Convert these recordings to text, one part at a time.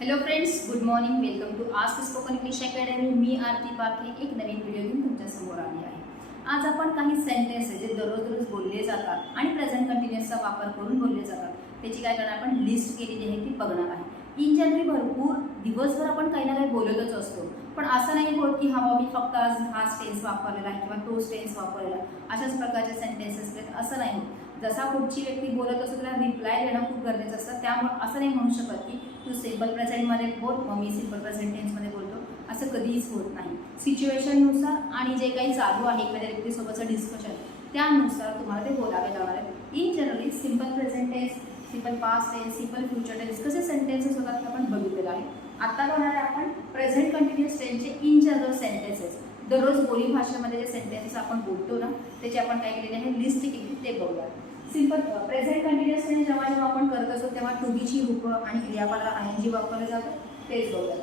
Hello friends, good morning. Welcome to ask spoken English academy. मी आरती पाके एक नवीन video घेऊन तुमच्यासमोर आली आहे. आज आपण काही सेंटेन्सेस जे दररोज बोलले जातात आणि प्रेझेंट कंटिन्युअसचा वापर करून बोलले जातात त्याची काय करणार आपण लिस्ट केलेली आहे ती बघणार आहे. इन जनरली भरपूर दिवसभर आपण काही ना काही बोलतच असतो, पण असं नाही होत की हा मी फक्त आज हा टेन्स वापरलेला आहे किंवा तो टेन्स वापरलेला अशाच प्रकारचे सेंटेन्सेस आहेत असं नाही होत. जसा पुढची व्यक्ती बोलत असतो त्याला रिप्लाय देणं खूप गरजेचं असतं. त्यामुळे असं नाही म्हणू शकत की तू सिम्पल प्रेझेंटमध्ये बोल मग मी सिम्पल प्रेझेंट टेन्समध्ये बोलतो, असं कधीच होत नाही. सिच्युएशननुसार आणि जे काही चालू आहे एखाद्या व्यक्तीसोबतचं डिस्कशन त्यानुसार तुम्हाला ते बोलावे लागणार आहे. In generally simple present tense, simple past tense, simple future tense कसे सेंटेन्सेस होतात हे आपण बघितलेलं आहे. आता बघणार आहे आपण प्रेझेंट कंटिन्युअस टेन्सचे इन जनरल सेंटेन्सेस. दररोज बोली भाषेमध्ये जे सेंटेन्सेस आपण बोलतो ना त्याची आपण काय केलेले आहे लिस्ट केली ते बघूया. सिम्पल प्रेझेंट कंटिन्युअस टेन्स जेव्हा आपण करत असतो तेव्हा टू बीची रूपं आणि क्रियापदाला आयएनजी वापरलं जातं तेच बघूया.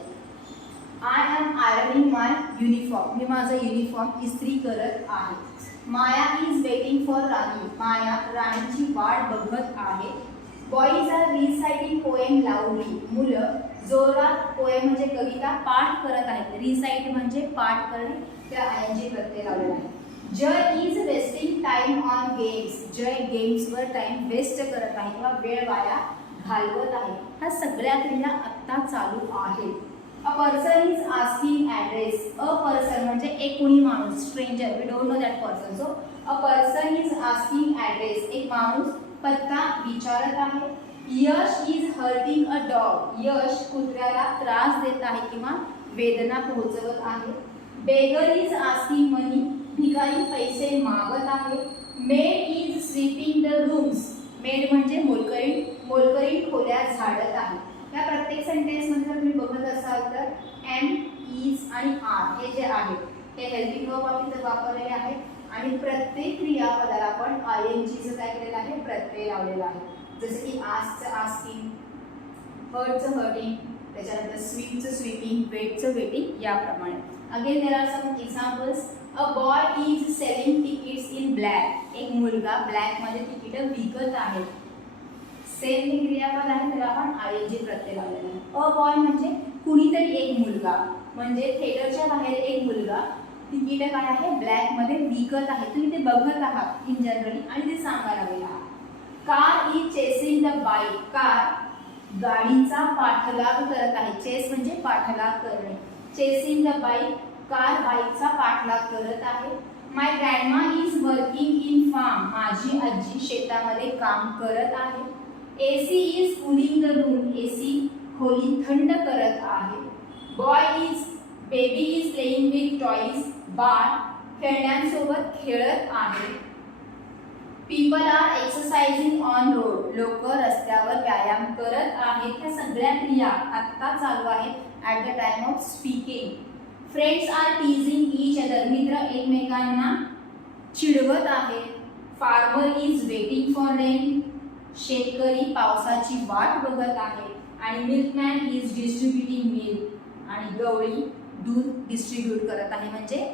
I am ironing my uniform. मी माझं युनिफॉर्म इस्त्री करत आहे. Maya is waiting for Rani. Maya राणीची वाट बघत आहे. Boys are reciting poem loudly. मुलं जोरात पोएम म्हणजे कविता पाठ करत आहेत. रिसाइट म्हणजे पाठ करणे, त्या आयएनजी प्रत्यय लावलेला आहे. Jay is wasting time on games. Jay गेम्सवर टाइम वेस्ट करत आहे किंवा वेळ वाया घालवत आहे. ह्या सगळ्या क्रिया आत्ता चालू आहेत. A person is asking address. A person म्हणजे एक कोणी माणूस, stranger, we don't know that person. So a person is asking address. एक माणूस पत्ता विचारत आहे. Yash is hurting a dog. Yash कुत्र्याला त्रास देत आहे किंवा वेदना पोहोचवत आहे. Beggar is asking money. भिकारी पैसे मागत आहे. Maid is sweeping the rooms. Maid म्हणजे मोलकरीण, मोलकरीण खोल्या झाडत आहे. या प्रत्येक सेंटेन्समध्ये जर तुम्ही बघत असाल तर एम, इज आणि आर हे जे आहेत ते हेल्पिंग वर्ब आपण वापरलेले आहेत आणि प्रत्येक क्रियापदाला आपण आयएनजीचं काय केलेलं आहे प्रत्यय लावलेला आहे. जसं की आस्कचं आस्किंग, हर्टचं हर्टिंग, त्याच्यानंतर स्वीपचं स्वीपिंग, वेटचं वेटिंग याप्रमाणे. Again there are some examples. A boy is selling tickets in black. एक मुलगा ब्लॅकमध्ये तिकीटं विकत आहे. सेम हे क्रियापद आहे त्याला आपण आयएनजी प्रत्यय लावलेला आहे. अ बॉय म्हणजे कुणीतरी एक मुलगा, म्हणजे थिएटरच्या बाहेर एक मुलगा तिकीट काय आहे ब्लॅकमध्ये विकत आहे. तुम्ही ते बघत आहात इन जनरली आणि ते सांगायला लागलेलं आहे. Car is chasing the bike. Car गाडीचा पाठलाग करत आहे. चेस म्हणजे पाठलाग करणे. चेसिंग द बाईक कार बाईकचा पाठलाग करत आहे. My grandma is working in farm. माझी आजी शेतामध्ये काम करत आहे. AC is cooling the room. AC खोली थंड करत आहे. Boy is baby is playing with toys. बाळ खेळण्यांसोबत खेळत आहे. People are exercising on road. लोक रस्त्यावर व्यायाम करत आहेत. ह्या सगळ्या क्रिया आत्ता चालू आहेत at the time of speaking. Friends R टीजिंग each other. मित्र एकमेकांना चिडवत आहेत. Farmer is waiting for rain. शेतकरी पावसाची वाट बघत आहे. आणि मिल्कमॅन इज डिस्ट्रीब्युटिंग मिल्क. आणि गवळी दूध डिस्ट्रीब्यूट करत आहे म्हणजे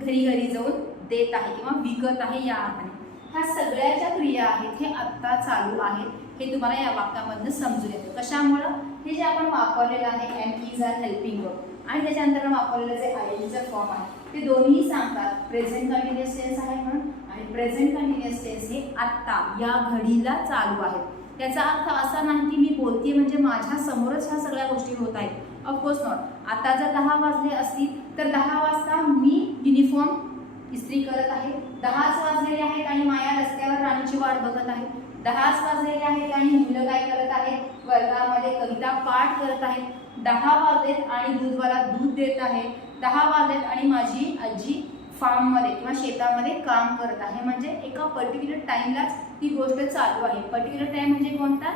घरी घरी जाऊन देत आहे किंवा विकत आहे या अर्थाने. ह्या सगळ्या ज्या क्रिया आहेत हे आत्ता चालू आहेत हे तुम्हाला या वाक्यामधनं समजून येतं. कशामुळं हे जे आपण वापरलेलं आहे am, is are helping verb आणि त्याच्यानंतर वापरलेलं जे आयएनजीचं फॉर्म आहे ते दोन्ही सांगतात प्रेझेंट कंटिन्युअस टेन्स आहे म्हणून आणि प्रेझेंट कंटिन्युअस टेन्स हे आत्ता या घडीला चालू आहे. त्याचा अर्थ असा नाही की मी बोलते म्हणजे माझ्या समोरच ह्या सगळ्या गोष्टी होत आहेत. Of course not. आता जर 10 वाजले असतील तर 10 वाजता मी युनिफॉर्म इस्त्री करत आहे. 10च वाजलेले आहेत आणि माया रस्त्यावर राणीची वाट बघत आहे. 10च वाजलेले आहेत आणि मुलं काय करत आहेत वर्गामध्ये कविता पाठ करत आहेत. 10 वाजलेत आणि दूधवाला दूध देत आहे. 10 वाजलेत आणि माझी आजी फार्ममध्ये किंवा शेतामध्ये काम करत आहे. म्हणजे एका पर्टिक्युलर टाईमलाच ती गोष्ट चालू आहे. पर्टिक्युलर टाईम म्हणजे कोणता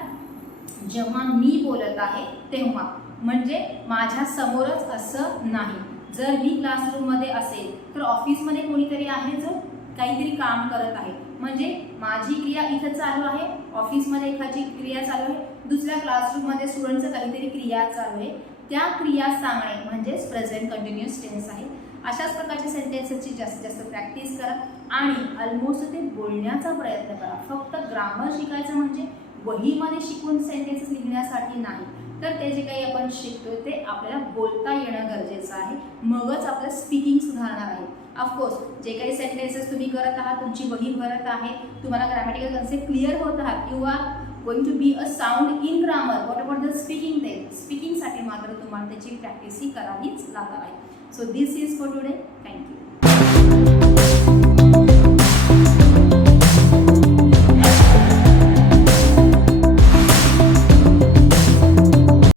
जेव्हा मी बोलत आहे तेव्हा, म्हणजे माझ्या समोरच असं नाही. जर मी क्लासरूममध्ये असेल तर ऑफिसमध्ये कोणीतरी आहे जो काहीतरी काम करत आहे म्हणजे माझी क्रिया इथं चालू आहे. ऑफिसमध्ये एखादी क्रिया चालू आहे. दुसऱ्या क्लासरूममध्ये स्टुडंटचं काहीतरी क्रिया चालू आहे. त्या क्रिया सांगणे म्हणजेच प्रेझेंट कंटिन्युअस टेन्स आहे. अशाच प्रकारच्या सेंटेन्सेसची जास्तीत जास्त प्रॅक्टिस करा आणि ऑलमोस्ट ते बोलण्याचा प्रयत्न करा. फक्त ग्रामर शिकायचं म्हणजे वहीमध्ये शिकून सेंटेन्सेस लिहिण्यासाठी नाही, तर ते जे काही आपण शिकतोय ते आपल्याला बोलता येणं गरजेचं आहे, मगच आपलं स्पीकिंग सुधारणार आहे. ऑफकोर्स जे काही सेंटेन्सेस तुम्ही करत आहात, तुमची वही भरत आहे, तुम्हाला ग्रॅमॅटिकल कन्सेप्ट क्लिअर होत आहात, you are going to be a sound in grammar. What about the speaking? ते स्पीकिंगसाठी मात्र तुम्हाला त्याची प्रॅक्टिस ही करावीच लागणार आहे. So this is for today. Thank you.